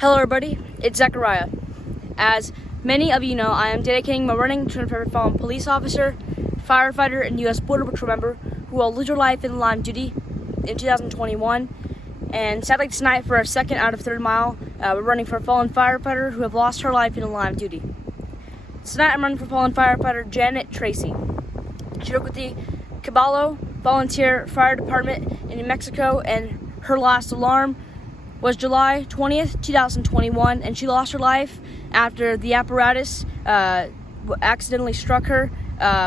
Hello everybody, it's Zechariah. As many of you know, I am dedicating my running to a fallen police officer, firefighter, and U.S. Border Patrol member who will lose their life in line of duty in 2021. And sadly tonight, for our second out of third mile, we're running for a fallen firefighter who have lost her life in a line of duty. Tonight I'm running for fallen firefighter Janet Tracy. She worked with the Caballo Volunteer Fire Department in New Mexico, and her last alarm was July 20th, 2021, and she lost her life after the apparatus accidentally struck her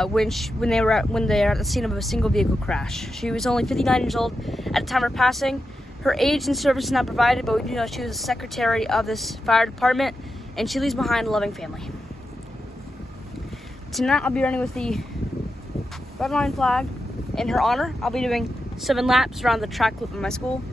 when they were at the scene of a single vehicle crash. She was only 59 years old at the time of her passing. Her age and service is not provided, but we do know she was the secretary of this fire department, and she leaves behind a loving family. Tonight I'll be running with the red line flag in her honor. I'll be doing 7 laps around the track loop of my school,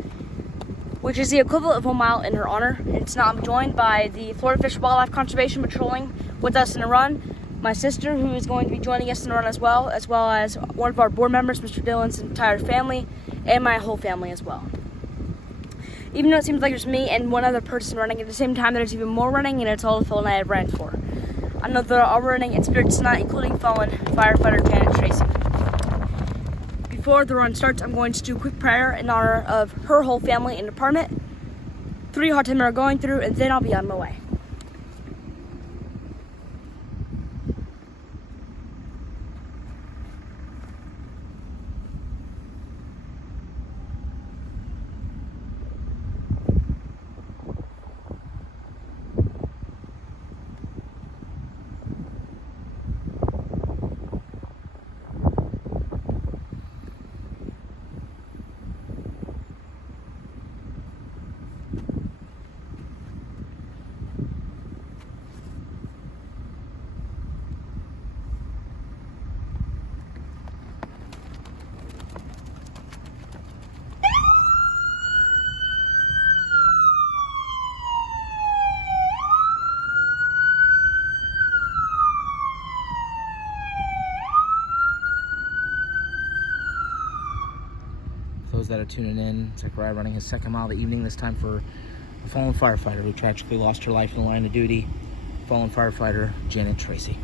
which is the equivalent of 1 mile in her honor. And tonight I'm joined by the Florida Fish and Wildlife Conservation patrolling with us in a run, my sister, who is going to be joining us in a run as well as one of our board members, Mr. Dillon's entire family, and my whole family as well. Even though it seems like there's me and one other person running, at the same time there's even more running, and it's all the fill I have ran for. I know they're all running in spirit tonight, including fallen firefighter Janet Tracy. Before the run starts, I'm going to do a quick prayer in honor of her whole family and department, 3 hard times are going through, and then I'll be on my way. Those that are tuning in, Zechariah running his 2nd mile of the evening, this time for a fallen firefighter who tragically lost her life in the line of duty, fallen firefighter Janet Tracy.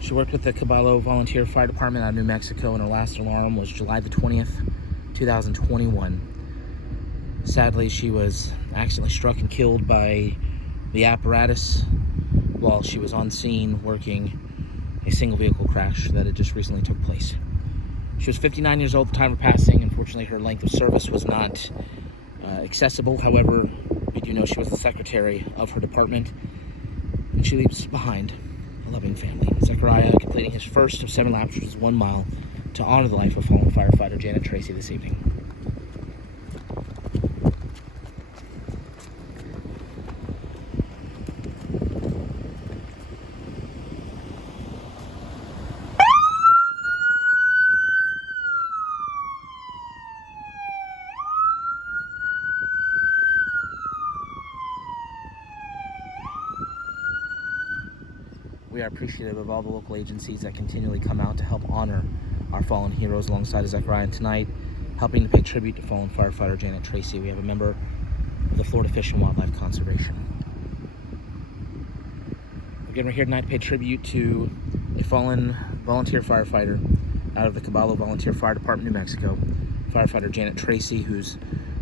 She worked with the Caballo Volunteer Fire Department out of New Mexico, and her last alarm was July the 20th, 2021. Sadly, she was accidentally struck and killed by the apparatus while she was on scene working a single vehicle crash that had just recently took place. She was 59 years old at the time of passing. Unfortunately, her length of service was not accessible. However, we do know she was the secretary of her department, and she leaves behind a loving family. Zechariah completing his first of 7 laps, which is 1 mile, to honor the life of fallen firefighter Janet Tracy this evening. We are appreciative of all the local agencies that continually come out to help honor our fallen heroes alongside Zechariah. And tonight, helping to pay tribute to fallen firefighter Janet Tracy, we have a member of the Florida Fish and Wildlife Conservation. Again, we're here tonight to pay tribute to a fallen volunteer firefighter out of the Caballo Volunteer Fire Department, New Mexico, firefighter Janet Tracy, whose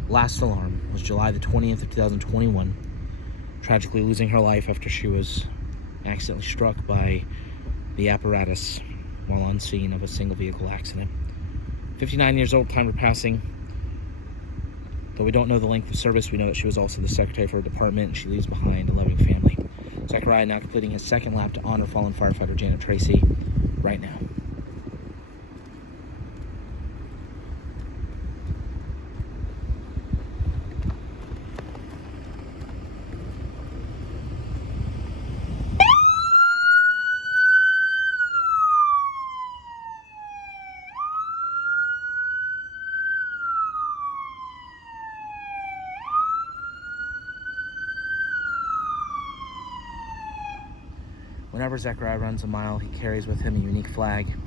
last alarm was July the 20th of 2021, tragically losing her life after she was accidentally struck by the apparatus while on scene of a single vehicle accident. 59 years old, time of passing. Though we don't know the length of service, we know that she was also the secretary for her department, and she leaves behind a loving family. Zechariah now completing his 2nd lap to honor fallen firefighter Janet Tracy right now. Whenever Zechariah runs a mile, he carries with him a unique flag.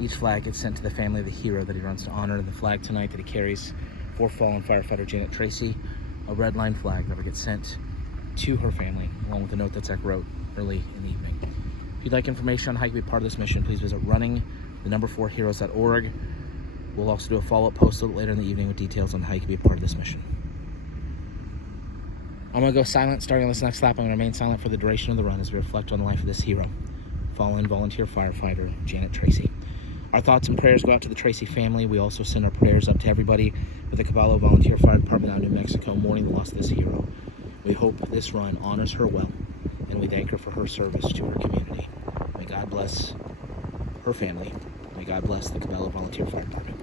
Each flag gets sent to the family of the hero that he runs to honor. The flag tonight that he carries for fallen firefighter Janet Tracy a red line flag that would get sent to her family, along with a note that Zach wrote early in the evening. If you'd like information on how you can be part of this mission, please visit running4heroes.org. We'll also do a follow-up post a little later in the evening with details on how you can be a part of this mission. I'm going to go silent starting on this next lap. I'm going to remain silent for the duration of the run as we reflect on the life of this hero, fallen volunteer firefighter, Janet Tracy. Our thoughts and prayers go out to the Tracy family. We also send our prayers up to everybody with the Caballo Volunteer Fire Department out in New Mexico mourning the loss of this hero. We hope this run honors her well, and we thank her for her service to her community. May God bless her family. May God bless the Caballo Volunteer Fire Department.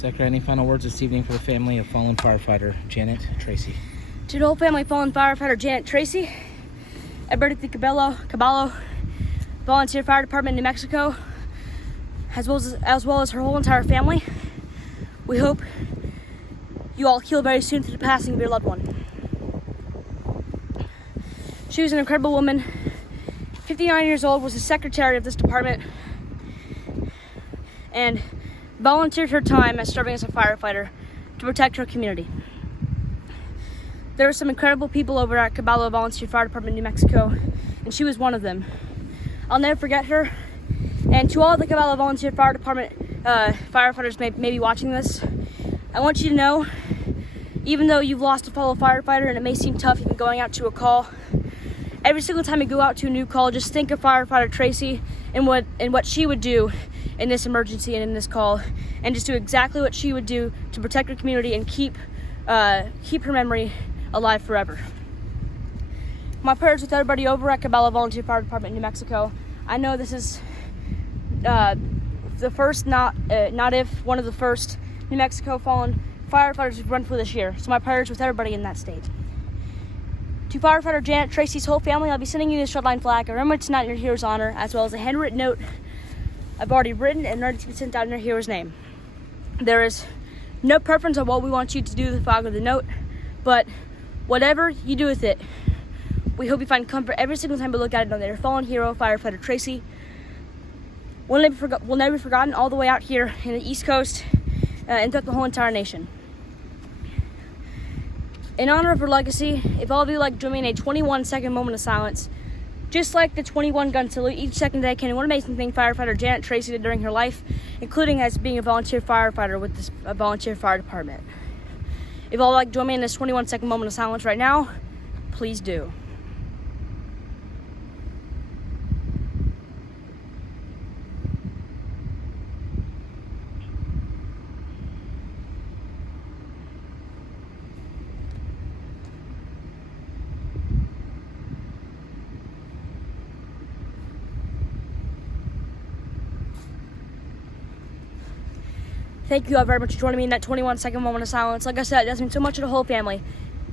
Zachary, any final words this evening for the family of fallen firefighter Janet Tracy? To the whole family of fallen firefighter Janet Tracy, everybody at the Caballo Volunteer Fire Department in New Mexico, as well as her whole entire family, we hope you all heal very soon through the passing of your loved one. She was an incredible woman, 59 years old, was the secretary of this department, and volunteered her time as serving as a firefighter to protect her community. There were some incredible people over at Caballo Volunteer Fire Department in New Mexico, and she was one of them. I'll never forget her. And to all the Caballo Volunteer Fire Department firefighters may be watching this, I want you to know, even though you've lost a fellow firefighter and it may seem tough even going out to a call, every single time you go out to a new call, just think of firefighter Tracy and what she would do in this emergency and in this call, and just do exactly what she would do to protect her community and keep her memory alive forever. My prayers with everybody over at Caballo Volunteer Fire Department in New Mexico. I know this is the first, not if, one of the first New Mexico fallen firefighters who've run for this year. So my prayers with everybody in that state. To firefighter Janet Tracy's whole family, I'll be sending you this red line flag. Remember tonight in your hero's honor, as well as a handwritten note I've already written and ready to be sent out in your hero's name. There is no preference on what we want you to do with the flag or the note, but whatever you do with it, we hope you find comfort every single time we look at it on your fallen hero, firefighter Tracy. Will never be forgotten all the way out here in the East Coast and throughout the whole entire nation. In honor of her legacy, if all of you like join me in a 21-second moment of silence, just like the 21 gun salute each second dedicating one amazing thing firefighter Janet Tracy did during her life, including as being a volunteer firefighter with this volunteer fire department. If all like join me in this 21-second moment of silence right now, please do. Thank you all very much for joining me in that 21-second moment of silence. Like I said, it does mean so much to the whole family.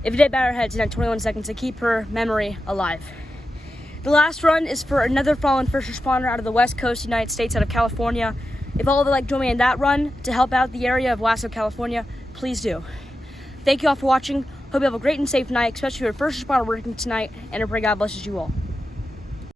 If you did bow our heads in that 21 seconds to keep her memory alive. The last run is for another fallen first responder out of the West Coast United States, out of California. If all of you like join me in that run to help out the area of Wasco, California, please do. Thank you all for watching. Hope you have a great and safe night, especially if you're a first responder working tonight, and I pray God blesses you all.